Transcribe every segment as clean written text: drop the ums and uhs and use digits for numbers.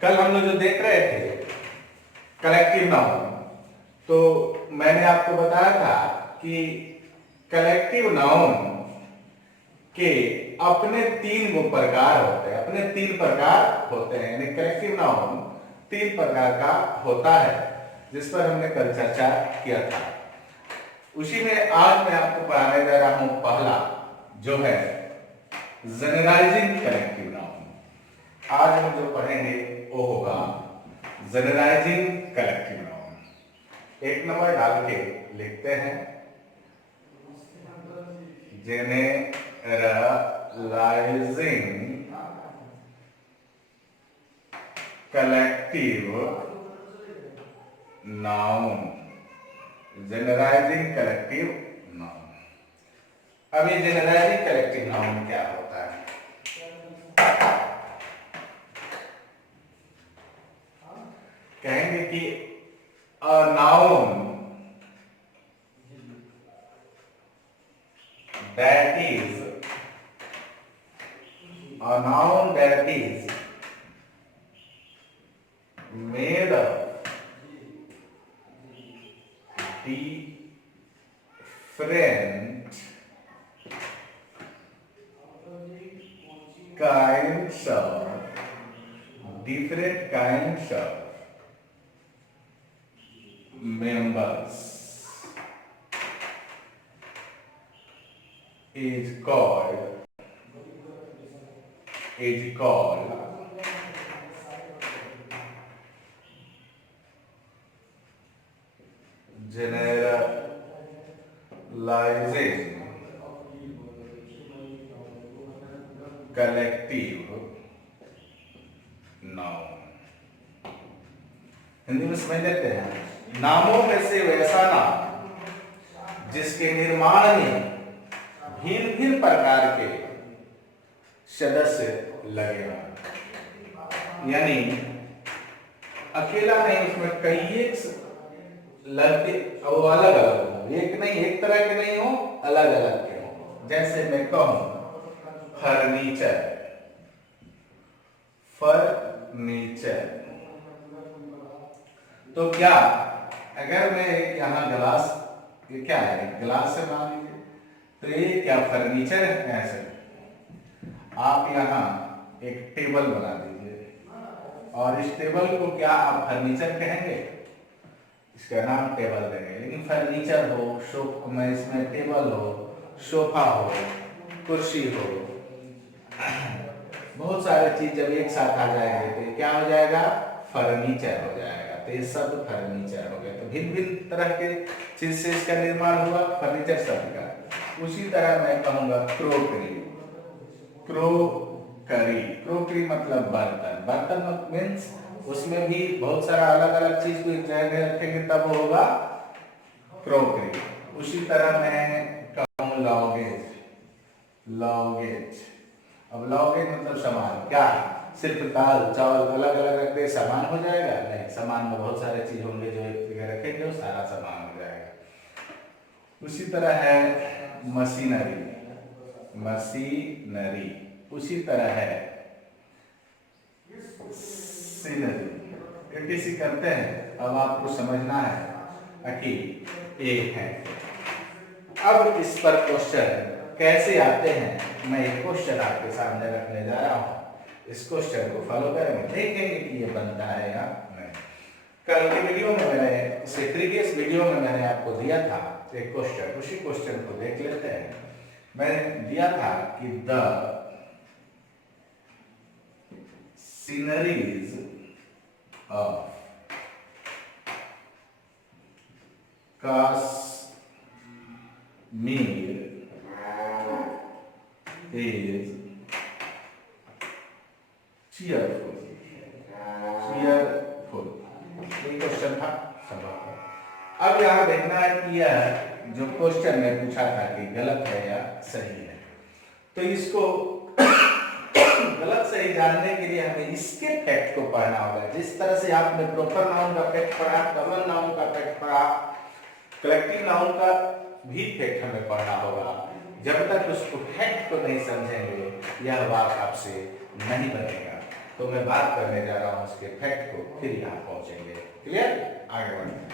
कल हम लोग जो देख रहे थे कलेक्टिव नाउन, तो मैंने आपको बताया था कि कलेक्टिव नाउन के अपने तीन वो प्रकार होते हैं, अपने तीन प्रकार होते हैं। यानी कलेक्टिव नाउन तीन प्रकार का होता है, जिस पर हमने कल चर्चा किया था। उसी में आज मैं आपको पढ़ाने जा रहा हूं पहला, जो है जनरलाइजिंग कलेक्टिव नाउन। आज हम जो पढ़ेंगे वो होगा जनरलाइजिंग कलेक्टिव नाउन। एक नंबर डाल के लिखते हैं generalising collective noun. Generalising collective noun. अब ये जनरलाइजिंग कलेक्टिव नाउन क्या होता है? कहेंगे कि a noun that is made of different kinds of members is called generalizing collective noun. Hindi में समझ लेते हैं। नामों में से वैसा नाम जिसके निर्माण में भिन्न भिन्न प्रकार के सदस्य लगे हों, यानी अकेला नहीं, उसमें कई एक लगते और अलग अलग हो, एक नहीं, एक तरह के नहीं हो, अलग अलग के हो। जैसे मैं कहूं फर्नीचर, तो क्या अगर मैं यहाँ गिलास, ये क्या है, गिलास से मान लीजिए, तो ये क्या फर्नीचर है? ऐसे आप यहाँ एक टेबल बना दीजिए और इस टेबल को क्या आप फर्नीचर कहेंगे? इसका नाम टेबल देंगे। लेकिन फर्नीचर हो, में इसमें टेबल हो, सोफा हो, कुर्सी हो, बहुत सारे चीज जब एक साथ आ जाएंगे तो क्या हो जाएगा? फर्नीचर हो जाएगा। तो ये शब्द फर्नीचर हो गया। तो भिन्न भिन्न तरह के चीज से इसका निर्माण हुआ फर्नीचर शब्द का। उसी तरह मैं कहूंगा क्रोकरी। क्रोकरी मतलब बर्तन। बर्तन मीन्स उसमें भी बहुत सारा अलग अलग चीज को एक जगह रखेंगे तब वो होगा क्रोकरी। उसी तरह मैं कहूँ लॉगेज। अब लॉगेज मतलब सामान। क्या सिर्फ दाल चावल अलग अलग रख दे सामान हो जाएगा? नहीं, सामान में बहुत सारे चीज होंगे जो एक जगह रखेंगे वो सारा सामान हो जाएगा। उसी तरह है मशीनरी। उसी तरह है सीनरी। एटीसी करते हैं। अब आपको समझना है कि एक है। अब इस पर क्वेश्चन कैसे आते हैं, मैं एक क्वेश्चन आपके सामने रखने जा रहा हूं। इस क्वेश्चन को फॉलो करेंगे, देखेंगे कि ये बनता है या नहीं। कल के वीडियो में मैंने, प्रीवियस वीडियो में मैंने आपको दिया था एक क्वेश्चन, उसी क्वेश्चन को देख लेते हैं। मैंने दिया था कि the sceneries of Kashmir is cheerful। ये क्वेश्चन था संभव। अब यहाँ देखना है कि यह जो क्वेश्चन मैं पूछा था कि गलत है या सही है। तो इसको गलत सही जानने के लिए हमें इसके फैक्ट को पढ़ना होगा। जिस तरह से आपने प्रॉपर नाउन का फैक्ट पढ़ा, कॉमन नाउन का फैक्ट पढ़ा, कलेक्टिव नाउन का भी फैक्ट हमें पढ़ना होगा। जब तक उसको फैक्ट को नहीं समझेंगे यह बात आपसे नहीं बनेगा। तो मैं बात करने जा रहा हूं उसके फैक्ट को, फिर यहाँ पहुंचेंगे। क्लियर? आगे बढ़ते हैं।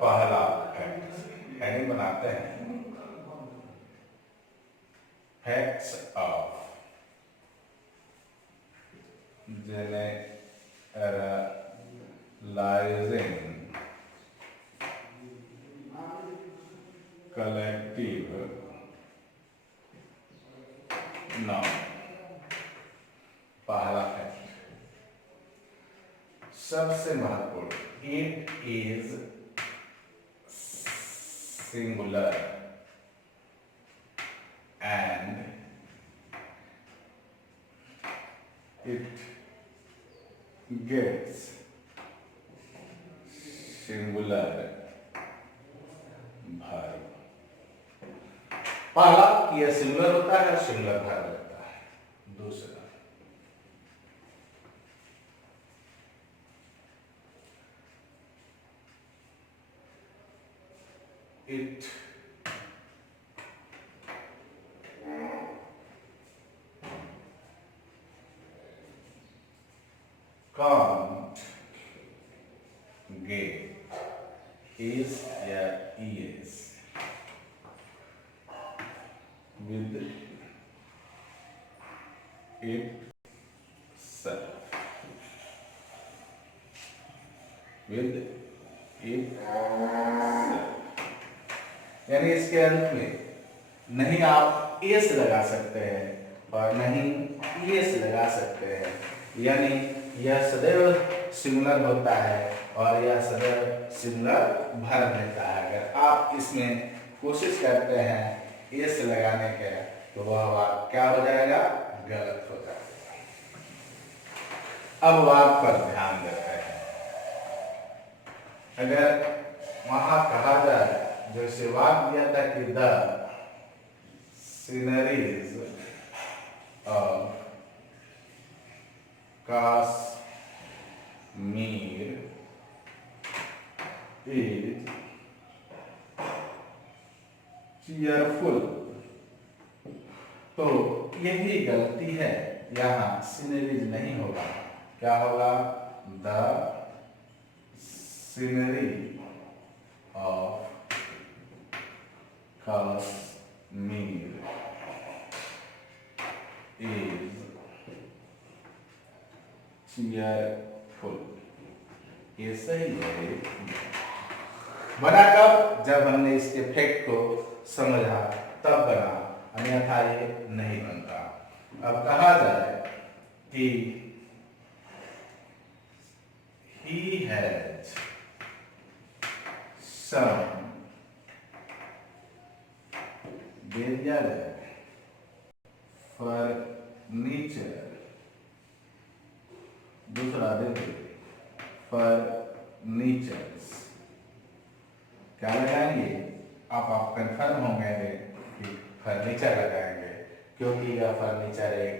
पहला फैक्ट हेडिंग बनाते हैं, facts of generalizing collective noun। पहला फैक्ट सबसे महत्वपूर्ण, it is singular and it gets singular verb। पहला कि यह सिंगुलर होता है और सिंगुलर वर्ब लगता है। दूसरा, it can't get is या is with itself, with itself, यानी इसके अंत में नहीं आप एस लगा सकते हैं और नहीं ईएस लगा सकते हैं, यानी यह सदैव सिंगुलर होता है और यह सदैव सिंगुलर वर्ब लेता है। अगर आप इसमें कोशिश करते हैं एस लगाने के तो वह वाक्य क्या हो जाएगा? गलत हो जाएगा। अब वाक्य पर ध्यान देते हैं। अगर वहां कहा जाए, जैसे वाक्य दिया था कि the sceneries of Kashmir is cheerful, तो यही गलती है, यहाँ सीनरीज नहीं होगा, क्या होगा? The scenery of Kashmir is cheerful. ये सही है। बना कब? जब हमने इसके फैक्ट को समझा तब बना, अन्यथा ये नहीं बनता। अब कहा जाए कि he has some फर्नीचर, दूसरा देखिए फर्नीचर्स, क्या लगाएंगे? आप कंफर्म होंगे कि फर्नीचर लगाएंगे, क्योंकि यह फर्नीचर एक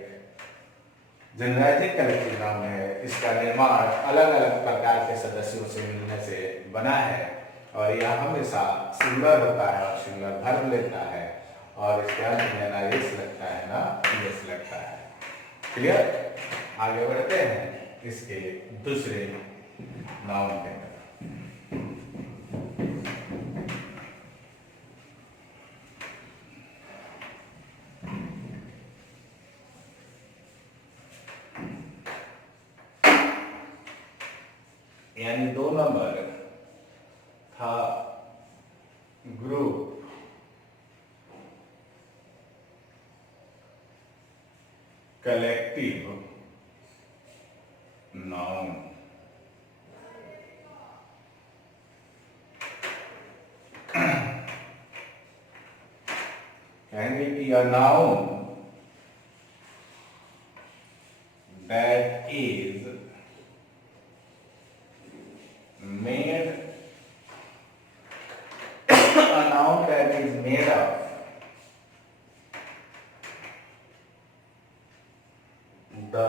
जनरलाइजिंग कलेक्टिव नाउन है। इसका निर्माण अलग अलग प्रकार के सदस्यों से मिलने से बना है और यह हमेशा सिंगुलर होता है और सिंगुलर वर्ब लेता है और इसके अंत में ना एस लगता है ना ईएस लगता है। क्लियर? आगे बढ़ते हैं इसके दूसरे नाउन के अंदर। यानी 2 नंबर था ग्रुप कलेक्टिव नाउन। कहेंगे कि a noun that is made a noun that is made of the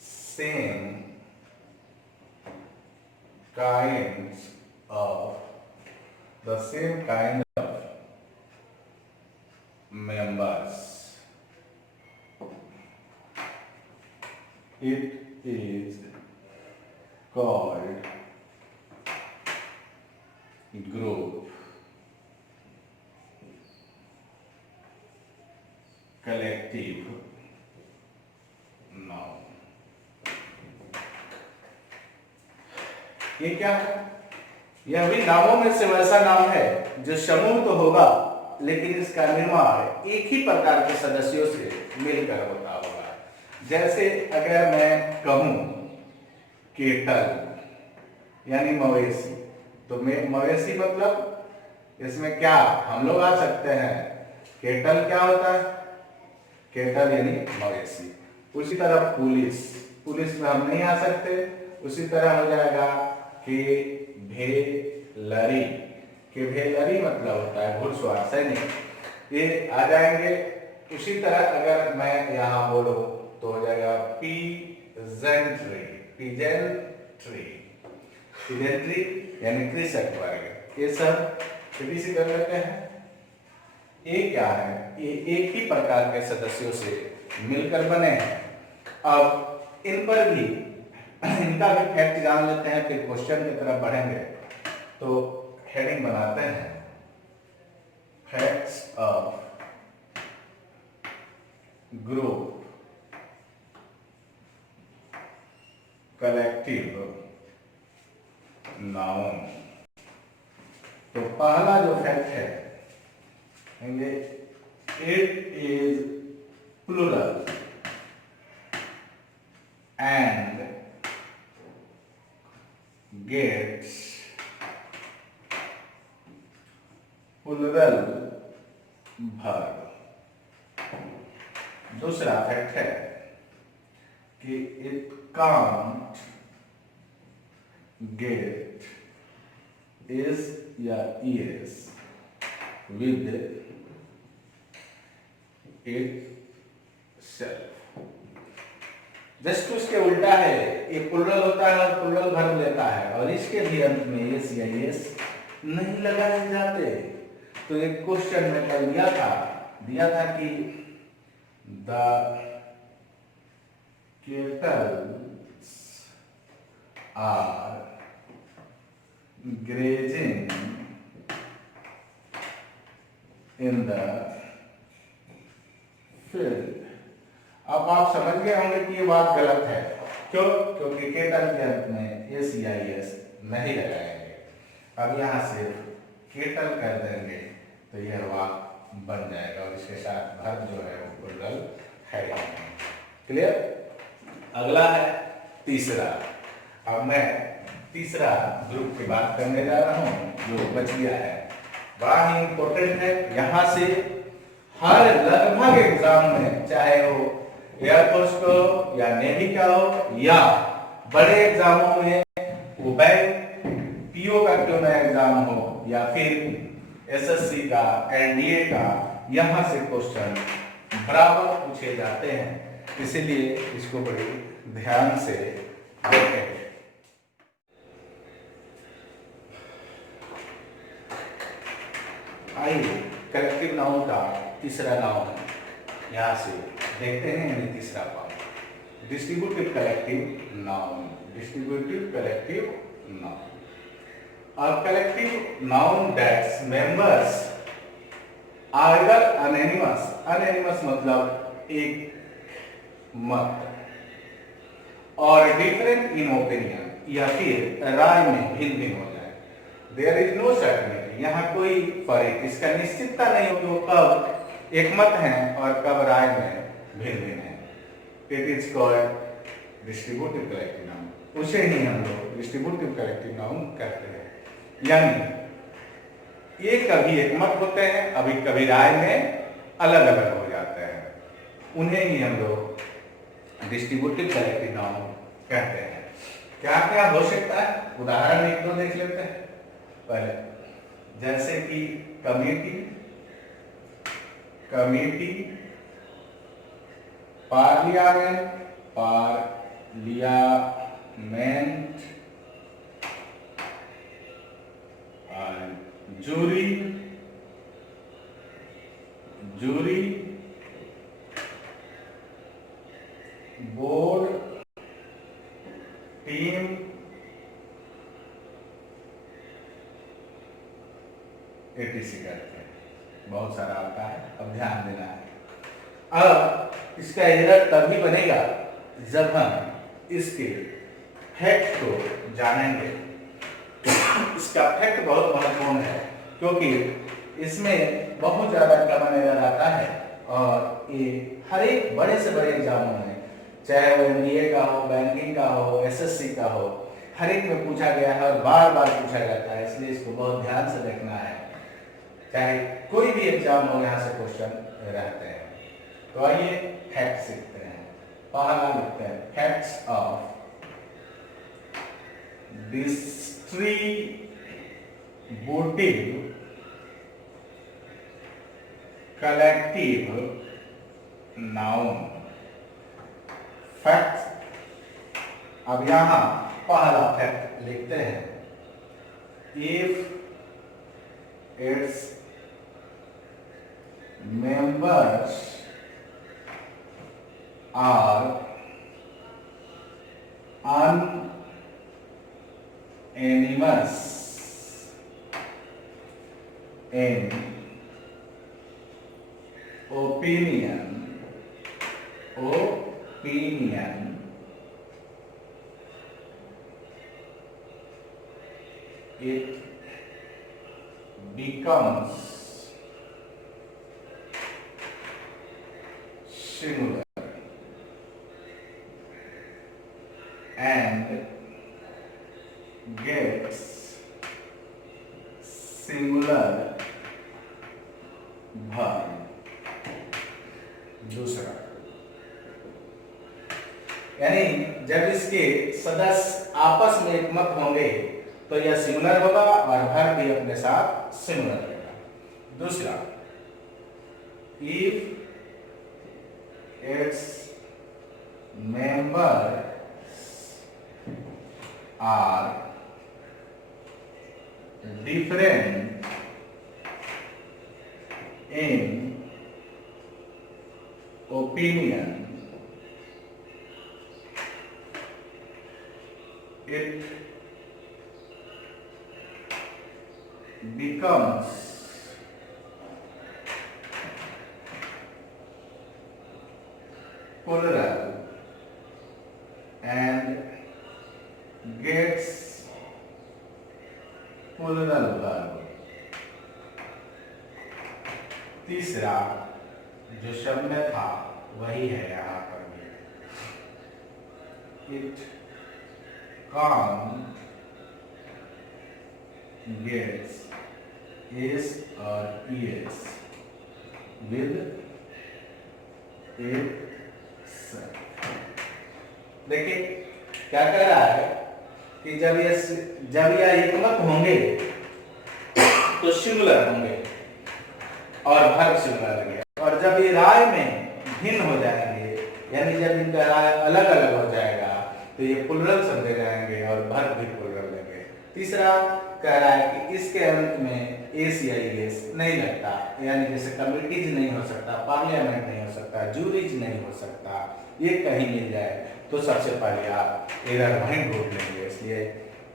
same kinds the same kind of members. It is called group, collective noun. ये क्या है? यह भी नामों में से वैसा नाम है जो समूह तो होगा लेकिन इसका निर्माण एक ही प्रकार के सदस्यों से मिलकर होता होगा। जैसे अगर मैं कहूं केटल यानी मवेशी, तो मवेशी मतलब इसमें क्या हम लोग आ सकते हैं? केटल क्या होता है? केटल यानी मवेशी। उसी तरह पुलिस, पुलिस में हम नहीं आ सकते। उसी तरह हो जाएगा कि भेलरी, कि भेलरी मतलब होता है घुड़सवार सैनिक, ये आ जाएंगे। उसी तरह अगर मैं यहाँ बोलूं तो हो जाएगा पीजेंट्री, पीजेंट्री, पीजेंट्री यानी कृषक वर्ग। ये सब किसी से कर लेते हैं। ये क्या है? ये एक ही प्रकार के सदस्यों से मिलकर बने हैं। अब इन पर भी इनका भी फैक्ट जान लेते हैं, फिर क्वेश्चन की तरफ बढ़ेंगे। तो हेडिंग बनाते हैं facts of group collective noun. तो पहला जो फैक्ट है it is plural and gets plural verb. दूसरा फैक्ट है कि इट कांट गेट is या is with itself। जस्ट उसके उल्टा है, ये प्लूरल होता है और प्लूरल वर्ब लेता है, और इसके भी अंत में yes या yes नहीं लगाए जाते। तो एक क्वेश्चन में कल दिया था कि the cattles are grazing in the field। अब आप समझ गए होंगे कि ये बात गलत है। क्यों? क्योंकि केटल के अंत में एस या एस नहीं लगाएंगे। अब यहाँ से केटल कर देंगे तो यह वाक बन जाएगा, और इसके साथ वर्ब जो है वो प्लूरल है। क्लियर? अगला है तीसरा। अब मैं तीसरा ग्रुप की बात करने जा रहा हूँ जो बच गया है, बड़ा ही इंपॉर्टेंट है। यहाँ से हर लगभग एग्जाम में, चाहे वो एयरफोर्स का हो या नेवी का हो या बड़े एग्जामों में वो बैंक पीओ का क्यों ना एग्जाम हो या फिर एसएससी का, एनडीए का, यहाँ से क्वेश्चन बराबर पूछे जाते हैं। इसीलिए इसको बड़े ध्यान से देखें। आइए कलेक्टिव नाउन का तीसरा नाउन यहाँ से देखते हैं। यानी तीसरा part distributive collective noun. Distributive collective noun और collective noun that's members either anonymous, anonymous मतलब एक मत, और डिफरेंट इन ओपिनियन या फिर राय में भिन्न भिन्न हो जाए। देयर इज नो सर्टेनिटी, यहाँ कोई फर्क, इसका निश्चितता नहीं हो कि वो कब एक मत है और कब राय में भिन्न भिन्न है। It is called distributive collective noun. उसे ही हम लोग डिस्ट्रीब्यूटिव कलेक्टिव नाउन कहते हैं। यानी ये कभी एक मत होते हैं, अभी कभी राय में अलग अलग हो जाते हैं, उन्हें ही हम लोग डिस्ट्रीब्यूटिव कलेक्टिव नाउन कहते हैं। क्या क्या हो सकता है, उदाहरण एक दो देख लेते हैं पहले। जैसे कि committee, committee parliament, parliament, jury, jury, board, team, etc करते हैं। बहुत सारा आता है, अब ध्यान देना है। अब इसका एरर तभी बनेगा जब हम इसके फैक्ट को जानेंगे। इसका फैक्ट बहुत महत्वपूर्ण है क्योंकि इसमें बहुत ज्यादा कॉमन एरर आता है और ये हर एक बड़े से बड़े एग्जामों में, चाहे वो एमबीए का हो, बैंकिंग का हो, एसएससी का हो, हर एक में पूछा गया है और बार बार पूछा जाता है, इसलिए इसको बहुत ध्यान से देखना है। चाहे कोई भी एग्जाम हो, यहाँ से क्वेश्चन रहते हैं। तो आइए फैक्ट सीखते हैं। पहला लिखते हैं facts of distributive collective noun. Fact, अब यहां पहला फैक्ट लिखते हैं, if its members are unanimous in opinion, it becomes singular and gets singular verb। दूसरा, यानी जब इसके सदस्य आपस में एकमत होंगे तो यह सिंगुलर होगा और वर्ब भी अपने साथ सिंगुलर होगा। दूसरा, if its members are different in opinion, it becomes plural and gets plural verb। तीसरा जो शब्द में था वही है यहाँ पर भी, it can't gets is or is with it। देखिए क्या कह रहा है कि जब यह एकमत होंगे तो सिंगुलर होंगे और वर्ब सिंगुलर लगेगा, और जब ये राय में भिन्न हो जाएंगे, यानी जब इनका राय अलग अलग हो जाएगा तो ये प्लुरल समझे जाएंगे और वर्ब भी प्लुरल लगेंगे। तीसरा कह रहा है कि इसके अंत में एस या एस नहीं लगता, यानी जैसे कमिटीज नहीं हो सकता, पार्लियामेंट नहीं हो सकता, जूरीज नहीं हो सकता, ये कहीं मिल जाए तो सबसे पहले आप एरर वहीं ढूंढ लेंगे। इसलिए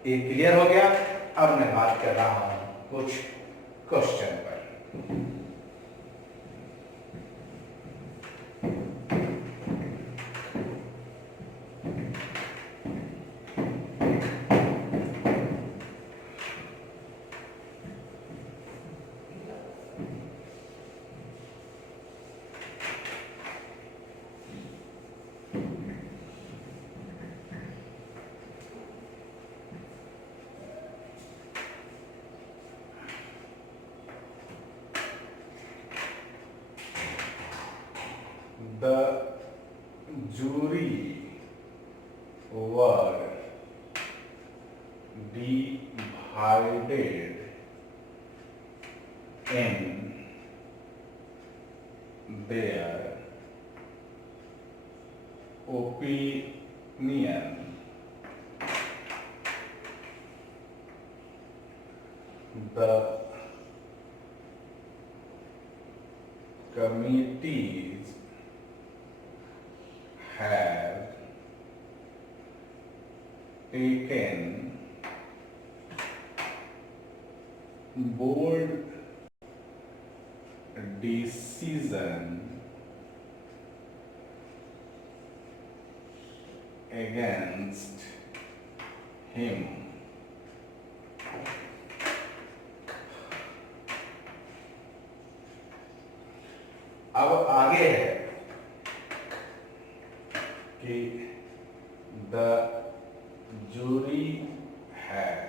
ये क्लियर हो गया। अब मैं बात कर रहा हूं कुछ क्वेश्चन पर। The jury were divided in their opinion. The committees have taken bold decision against him. अब आगे है कि the jury had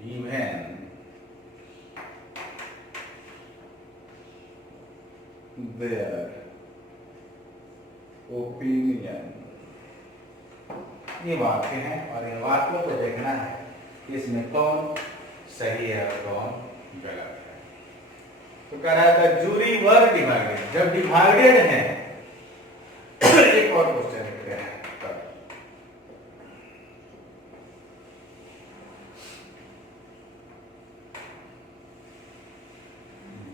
given their opinion. ये वाक्य हैं और इन वाक्यों को देखना है कि इसमें कौन सही है और कौन गलत है। तो कह रहा है द जूरी वर डिवाइडेड, जब डिवाइडेड है एक और क्वेश्चन लिखते हैं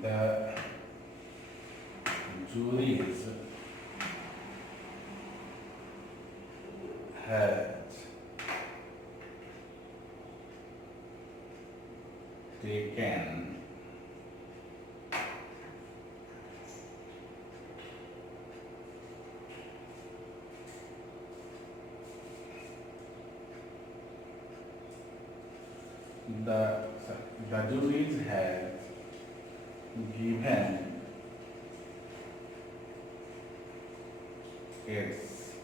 the juries has taken the juries have given its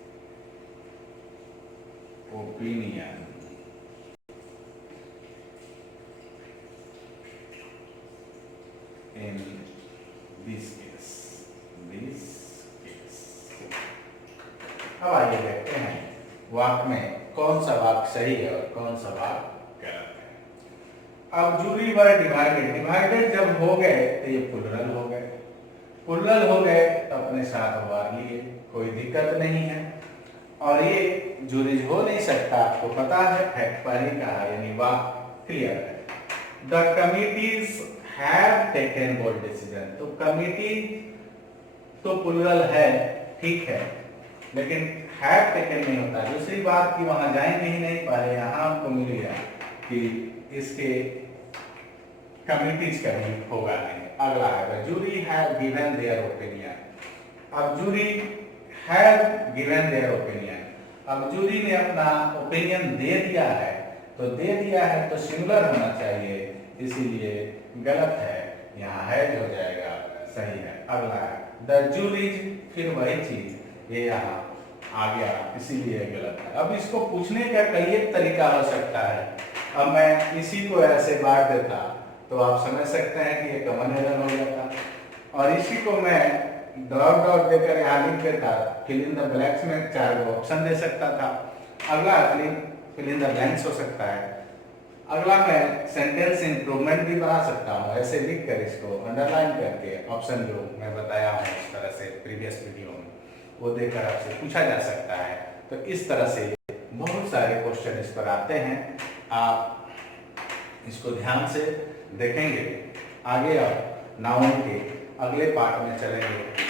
opinion in this case. अब आइए देखते हैं वाक्य में कौन सा वाक्य सही है और कौन सा वाक्य गलत है। अब जूरी वर डिवाइडेड जब हो गए तो ये प्लुरल हो गए, प्लुरल हो गए तो अपने साथ वार लिए, कोई दिक्कत नहीं है। और ये जूरीज हो नहीं सकता, आपको पता है, फैक्ट पहले कहा, यानी वाक्य क्लियर है। The committees have taken bold decision, तो कमिटी तो प्लुरल है, ठीक है, लेकिन हैव टेकन नहीं होता। दूसरी बात कि वहां जाएंगे ही नहीं, पहले यहां हमको मिल गया कि इसके कमिटीज का भी होगा नहीं। अगला है the jury have given their opinion. अब jury have given their opinion, अब जूरी ने अपना ओपिनियन दे दिया है, तो दे दिया है तो सिंगुलर होना चाहिए, इसीलिए गलत है, यहाँ है जो जाएगा सही है। अगला है द जूरीज, फिर वही चीज ये यहाँ आ गया, इसीलिए गलत है। अब इसको पूछने का कई एक तरीका हो सकता है। अब मैं इसी को ऐसे बांट देता तो आप समझ सकते हैं कि ये कॉमन एरर हो जाता, और इसी को मैं डॉट डॉट देकर यहाँ लिख देता, फिल इन द ब्लैंक्स में 4 ऑप्शन दे सकता था। अगला फिल इन द ब्लैंक्स हो सकता है। अगला मैं सेंटेंस इंप्रूवमेंट भी बना सकता हूँ, ऐसे लिख कर इसको अंडरलाइन करके ऑप्शन जो मैं बताया हूँ इस तरह से प्रीवियस वीडियो में, वो देकर आपसे पूछा जा सकता है। तो इस तरह से बहुत सारे क्वेश्चन इस पर आते हैं, आप इसको ध्यान से देखेंगे। आगे अब नाउन के अगले पार्ट में चलेंगे।